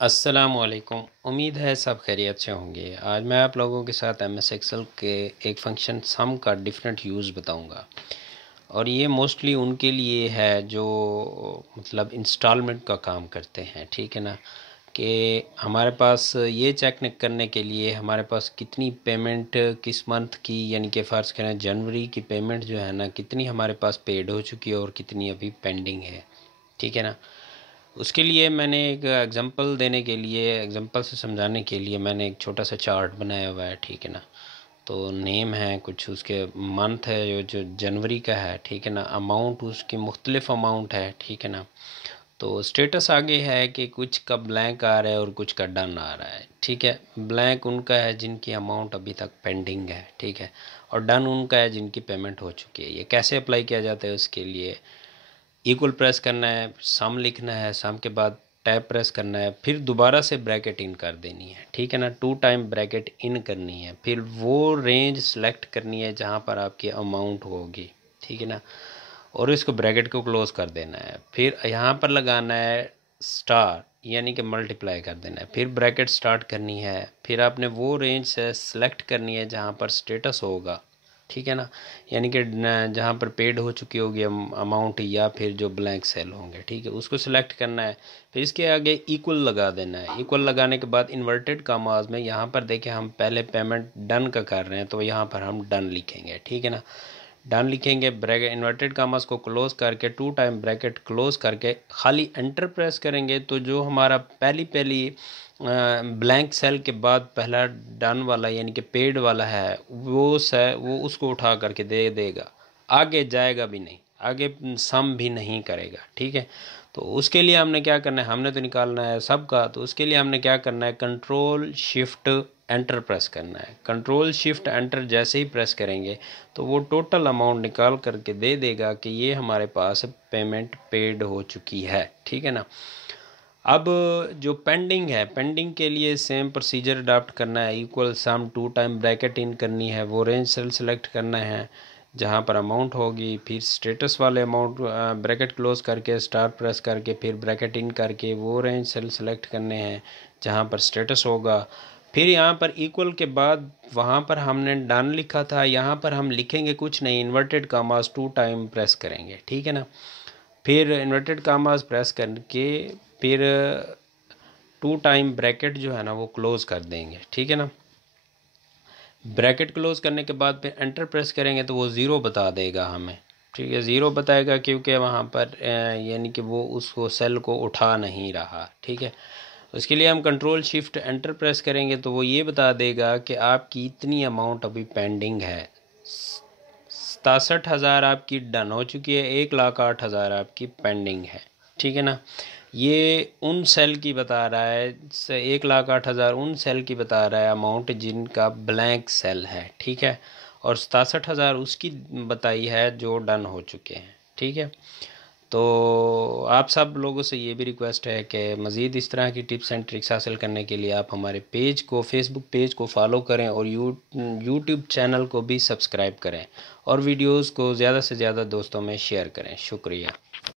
अस्सलामुअलैकुम। उम्मीद है सब खैरियत से होंगे। आज मैं आप लोगों के साथ एमएस एक्सेल के एक फंक्शन सम का डिफरेंट यूज़ बताऊंगा और ये मोस्टली उनके लिए है जो मतलब इंस्टॉलमेंट का काम करते हैं। ठीक है ना, कि हमारे पास ये चेक करने के लिए हमारे पास कितनी पेमेंट किस मंथ की, यानी कि फ़र्ज़ करें जनवरी की पेमेंट जो है ना, कितनी हमारे पास पेड हो चुकी है और कितनी अभी पेंडिंग है। ठीक है ना, उसके लिए मैंने एक एग्ज़ाम्पल देने के लिए, एग्ज़ाम्पल से समझाने के लिए मैंने एक छोटा सा चार्ट बनाया हुआ है। ठीक है ना, तो नेम है कुछ, उसके मंथ है जो जनवरी का है। ठीक है ना, अमाउंट उसकी मुख्तलिफ अमाउंट है। ठीक है ना, तो स्टेटस आगे है कि कुछ का ब्लैंक आ रहा है और कुछ का डन आ रहा है। ठीक है, ब्लैंक उनका है जिनकी अमाउंट अभी तक पेंडिंग है। ठीक है, और डन उनका है जिनकी पेमेंट हो चुकी है। ये कैसे अप्लाई किया जाता है, उसके लिए इक्वल प्रेस करना है, सम लिखना है, सम के बाद टैब प्रेस करना है, फिर दोबारा से ब्रैकेट इन कर देनी है। ठीक है ना, 2 टाइम ब्रैकेट इन करनी है, फिर वो रेंज सेलेक्ट करनी है जहाँ पर आपकी अमाउंट होगी। ठीक है ना, और इसको ब्रैकेट को क्लोज़ कर देना है। फिर यहाँ पर लगाना है स्टार, यानी कि मल्टीप्लाई कर देना है, फिर ब्रैकेट स्टार्ट करनी है, फिर आपने वो रेंज से सेलेक्ट करनी है जहाँ पर स्टेटस होगा। ठीक है ना, यानी कि जहाँ पर पेड हो चुकी होगी अमाउंट या फिर जो ब्लैंक सेल होंगे। ठीक है, उसको सिलेक्ट करना है, फिर इसके आगे इक्वल लगा देना है। इक्वल लगाने के बाद इन्वर्टेड कामाज में यहाँ पर देखें हम पहले पेमेंट डन का कर रहे हैं, तो यहाँ पर हम डन लिखेंगे। ठीक है ना, डन लिखेंगे, ब्रैकेट इन्वर्टेड कामास को क्लोज करके 2 टाइम ब्रैकेट क्लोज करके खाली एंटर प्रेस करेंगे, तो जो हमारा पहली पहली ब्लैंक सेल के बाद पहला डन वाला यानी कि पेड वाला है, वो उसको उठा करके दे देगा, आगे जाएगा भी नहीं, आगे सम भी नहीं करेगा। ठीक है, तो उसके लिए हमने क्या करना है, हमने तो निकालना है सबका, तो उसके लिए हमने क्या करना है, कंट्रोल शिफ्ट एंटर प्रेस करना है। कंट्रोल शिफ्ट एंटर जैसे ही प्रेस करेंगे तो वो टोटल अमाउंट निकाल करके दे देगा कि ये हमारे पास पेमेंट पेड हो चुकी है। ठीक है ना, अब जो पेंडिंग है, पेंडिंग के लिए सेम प्रोसीजर अडाप्ट करना है। Equal some 2 time bracket in करनी है, वो रेंज सेल सेलेक्ट करना है जहाँ पर अमाउंट होगी, फिर स्टेटस वाले अमाउंट ब्रैकेट क्लोज करके स्टार प्रेस करके फिर ब्रैकेट इन करके वो रेंज सेल सेलेक्ट करने हैं जहाँ पर स्टेटस होगा। फिर यहाँ पर इक्वल के बाद वहाँ पर हमने डन लिखा था, यहाँ पर हम लिखेंगे कुछ नहीं, इन्वर्टेड कामास 2 टाइम प्रेस करेंगे। ठीक है ना, फिर इन्वर्टेड कामास प्रेस करके फिर 2 टाइम ब्रैकेट जो है ना वो क्लोज़ कर देंगे। ठीक है ना, ब्रैकेट क्लोज़ करने के बाद फिर एंटर प्रेस करेंगे तो वो ज़ीरो बता देगा हमें। ठीक है, ज़ीरो बताएगा क्योंकि वहाँ पर यानी कि वो उसको सेल को उठा नहीं रहा। ठीक है, उसके लिए हम कंट्रोल शिफ्ट एंटर प्रेस करेंगे तो वो ये बता देगा कि आपकी इतनी अमाउंट अभी पेंडिंग है। 67,000 आपकी डन हो चुकी है, 1,08,000 आपकी पेंडिंग है। ठीक है ना, ये उन सेल की बता रहा है, 1,08,000 उन सेल की बता रहा है अमाउंट जिनका ब्लैंक सेल है। ठीक है, और 67,000 उसकी बताई है जो डन हो चुके हैं। ठीक है, तो आप सब लोगों से ये भी रिक्वेस्ट है कि मज़ीद इस तरह की टिप्स एंड ट्रिक्स हासिल करने के लिए आप हमारे पेज को, फेसबुक पेज को फॉलो करें और यूट्यूब चैनल को भी सब्सक्राइब करें और वीडियोस को ज़्यादा से ज़्यादा दोस्तों में शेयर करें। शुक्रिया।